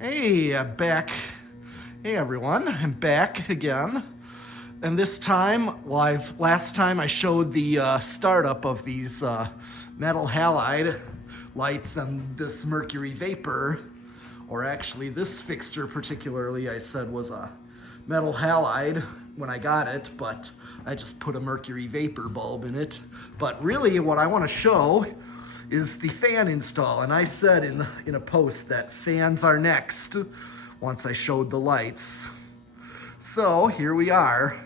Hey, back. Hey, everyone. I'm back again. And this time, last time I showed the startup of these metal halide lights and this mercury vapor, or actually this fixture particularly I said was a metal halide when I got it, but I just put a mercury vapor bulb in it. But really what I want to show is the fan install, and I said in a post that fans are next once I showed the lights. So here we are.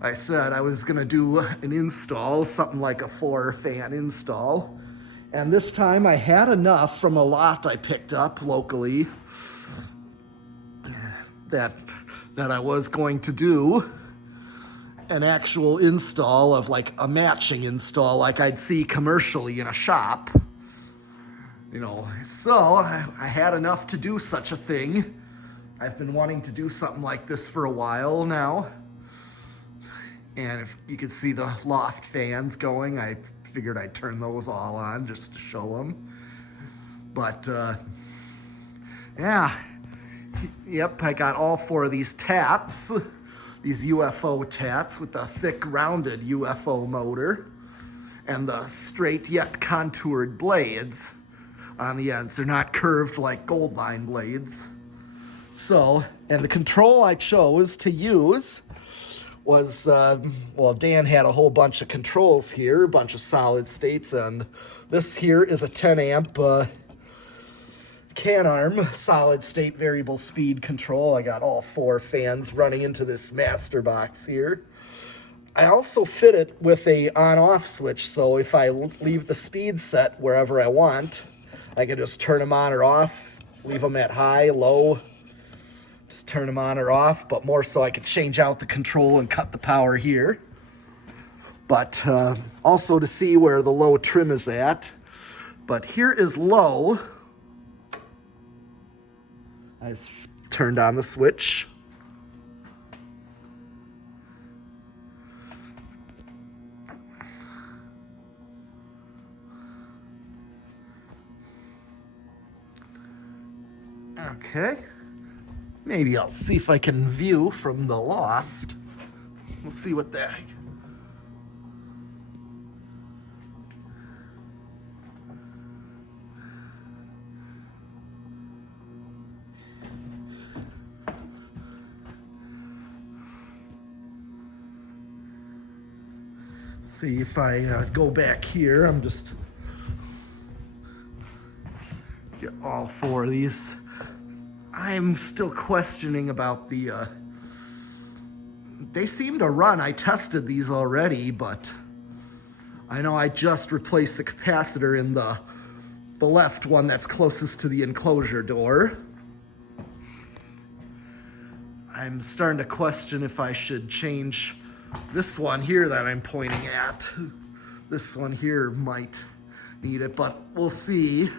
I said I was gonna do an install, something like a 4-fan install, and this time I had enough from a lot I picked up locally that I was going to do an actual install of like a matching install like I'd see commercially in a shop. You know, so I had enough to do such a thing. I've been wanting to do something like this for a while now. And if you could see the loft fans going, I figured I'd turn those all on just to show them. But yeah, yep, I got all 4 of these Tats. These UFO Tats with the thick rounded UFO motor and the straight yet contoured blades on the ends. They're not curved like gold line blades. So, and the control I chose to use was, well, Dan had a whole bunch of controls here, a bunch of solid states, and this here is a 10 amp Canarm solid state variable speed control. I got all 4 fans running into this master box here. I also fit it with a on-off switch, so if I leave the speed set wherever I want, I can just turn them on or off, leave them at high, low, just turn them on or off, but more so I can change out the control and cut the power here. But also to see where the low trim is at. But here is low. I just turned on the switch. Okay. Maybe I'll see if I can view from the loft. We'll see what the heck. See if I go back here. I'm just get all 4 of these. I'm still questioning about the they seem to run. I tested these already, but I know I just replaced the capacitor in the left one that's closest to the enclosure door. I'm starting to question if I should change this one here that I'm pointing at. This one here might need it, but we'll see.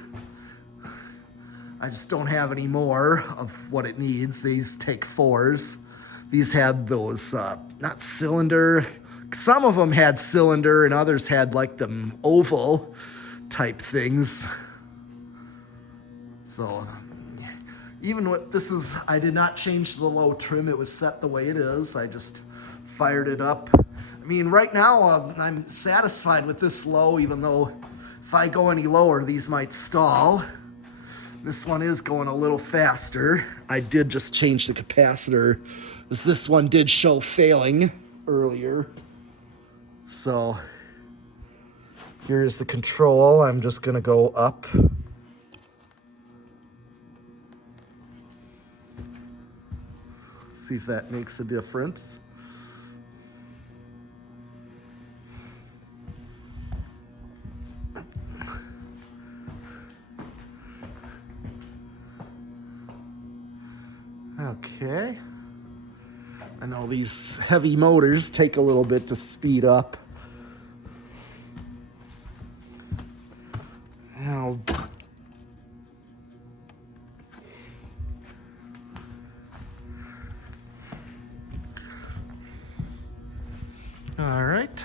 I just don't have any more of what it needs. These take 4s. These had those, not cylinder, some of them had cylinder and others had like them oval type things. So even with this is, I did not change the low trim. It was set the way it is. I just fired it up. I mean, right now I'm satisfied with this low, even though if I go any lower, these might stall. This one is going a little faster. I did just change the capacitor, as this one did show failing earlier. So here's the control. I'm just gonna go up. See if that makes a difference. Okay. I know these heavy motors take a little bit to speed up. Now, all right.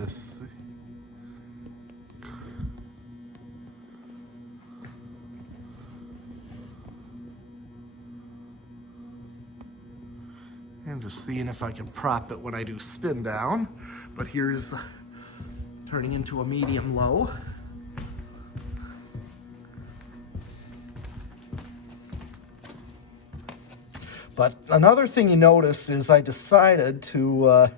just I'm just seeing if I can prop it when I do spin down. But here's turning into a medium low. But another thing you notice is I decided to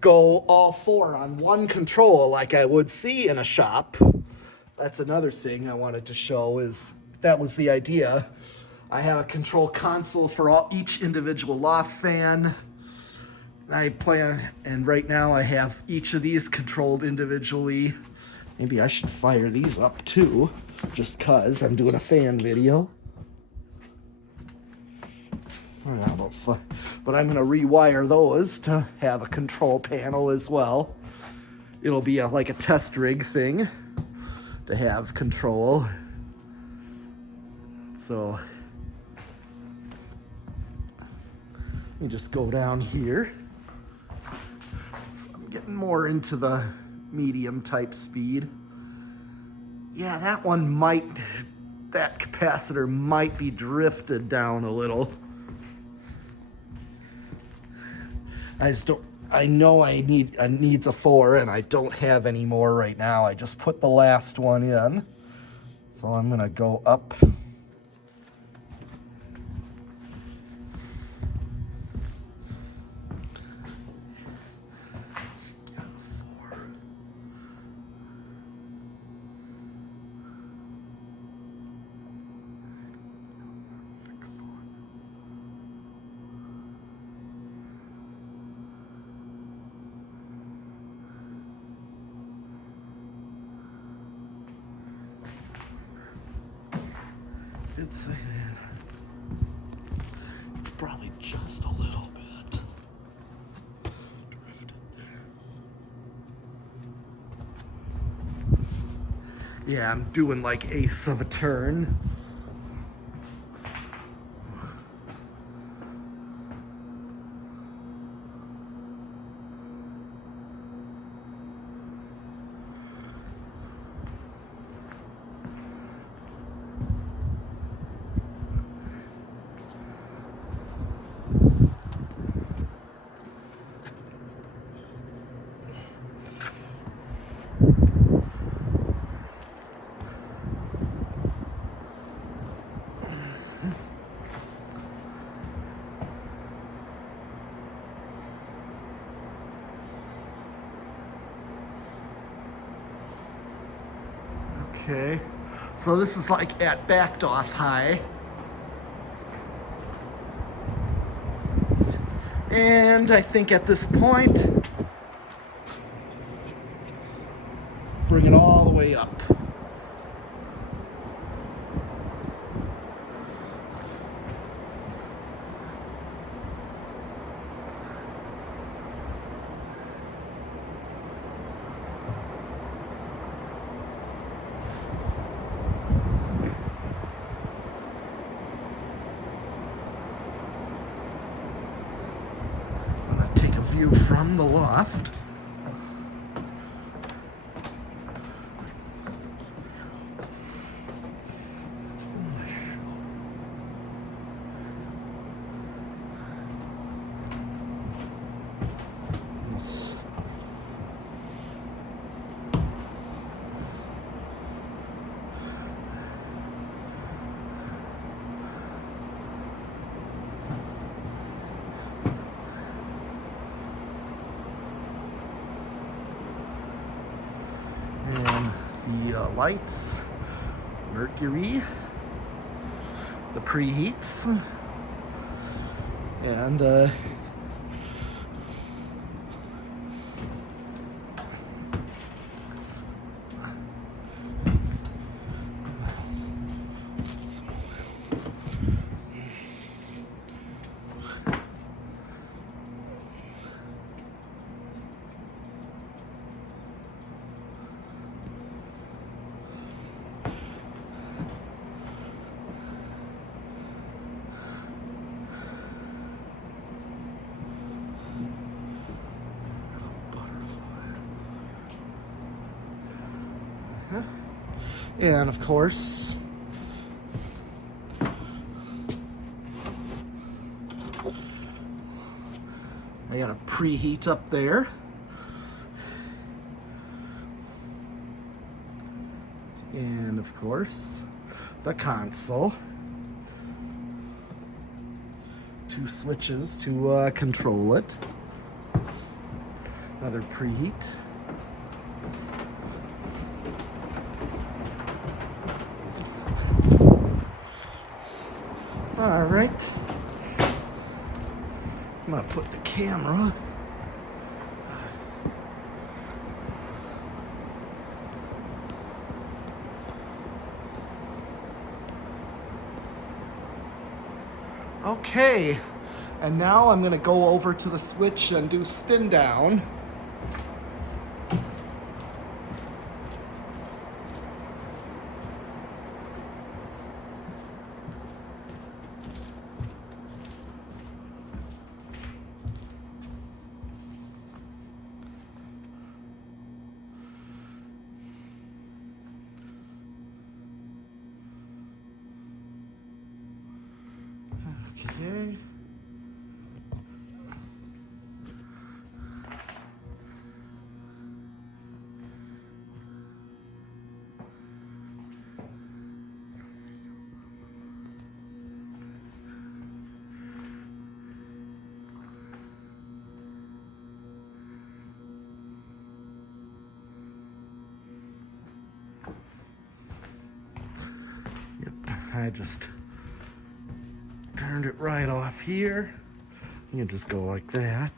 go all four on one control like I would see in a shop. That's another thing I wanted to show, is that was the idea. I have a control console for each individual loft fan. I plan, and right now I have each of these controlled individually. Maybe I should fire these up too, just cause I'm doing a fan video. But I'm gonna rewire those to have a control panel as well. It'll be like a test rig thing to have control. So let me just go down here. So I'm getting more into the medium type speed. Yeah, that capacitor might be drifted down a little. I know it needs a 4, and I don't have any more right now. I just put the last one in. So I'm gonna go up. Did say that. It's probably just a little bit drifted. Yeah, I'm doing like eighths of a turn. Okay, so this is like at backed off high. And I think at this point, bring it all the way up. View from the loft. The lights, mercury, the preheats, and And of course, I got a preheat up there. And of course, the console. 2 switches to control it. Another preheat. All right. I'm gonna put the camera. Okay, and now I'm gonna go over to the switch and do spin down. Okay. Yep, I just turned it right off here. You can just go like that.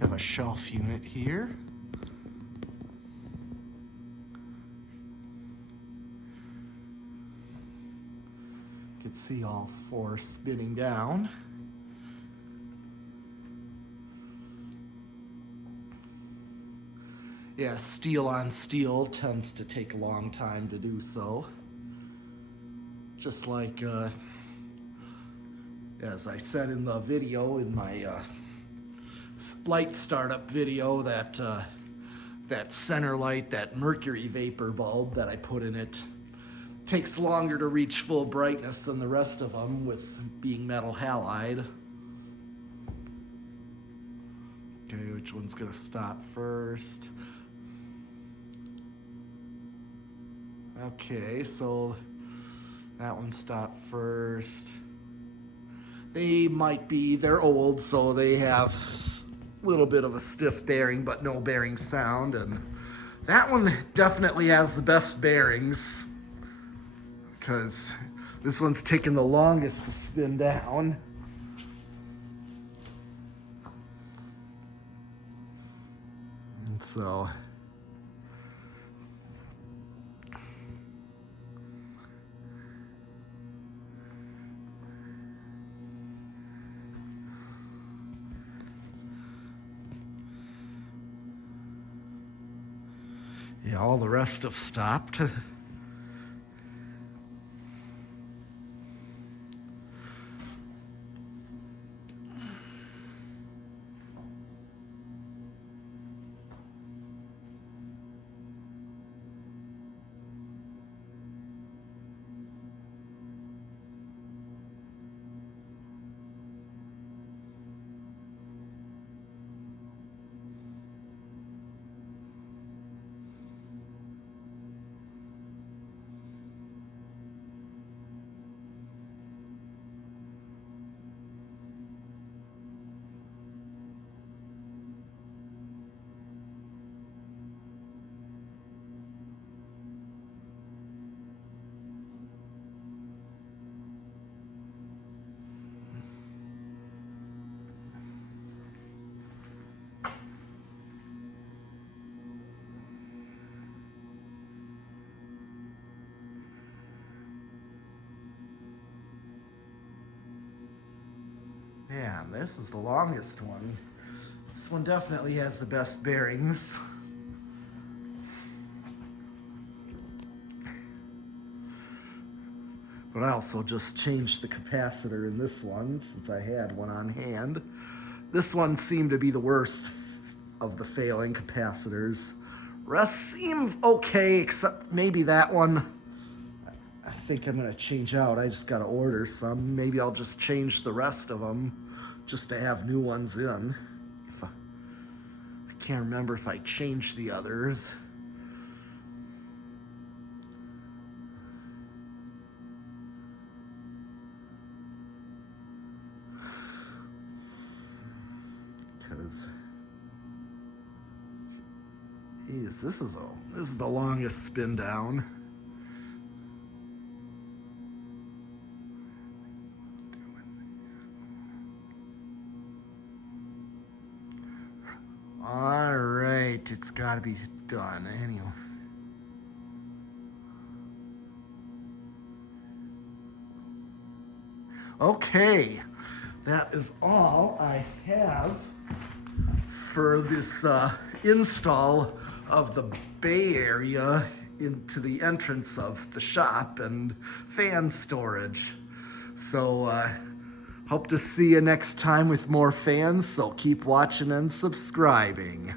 Have a shelf unit here. You can see all 4 spinning down. Yeah, steel on steel tends to take a long time to do so. Just like, as I said in the video, in my light startup video, that that center light, that mercury vapor bulb that I put in it, takes longer to reach full brightness than the rest of them, with being metal halide. Okay, which one's gonna stop first? Okay, so that one stopped first. They might be, they're old, so they have a little bit of a stiff bearing, but no bearing sound. And that one definitely has the best bearings, because this one's taking the longest to spin down. And so yeah, all the rest have stopped. man, this is the longest one. This one definitely has the best bearings. But I also just changed the capacitor in this one since I had one on hand. This one seemed to be the worst of the failing capacitors. Rest seemed okay, except maybe that one. I think I'm gonna change out. I just gotta order some. Maybe I'll just change the rest of them just to have new ones in. I can't remember if I changed the others. Because this is the longest spin down. All right, it's got to be done anyway. Okay, that is all I have for this install of the bay area into the entrance of the shop and fan storage. So hope to see you next time with more fans, so keep watching and subscribing.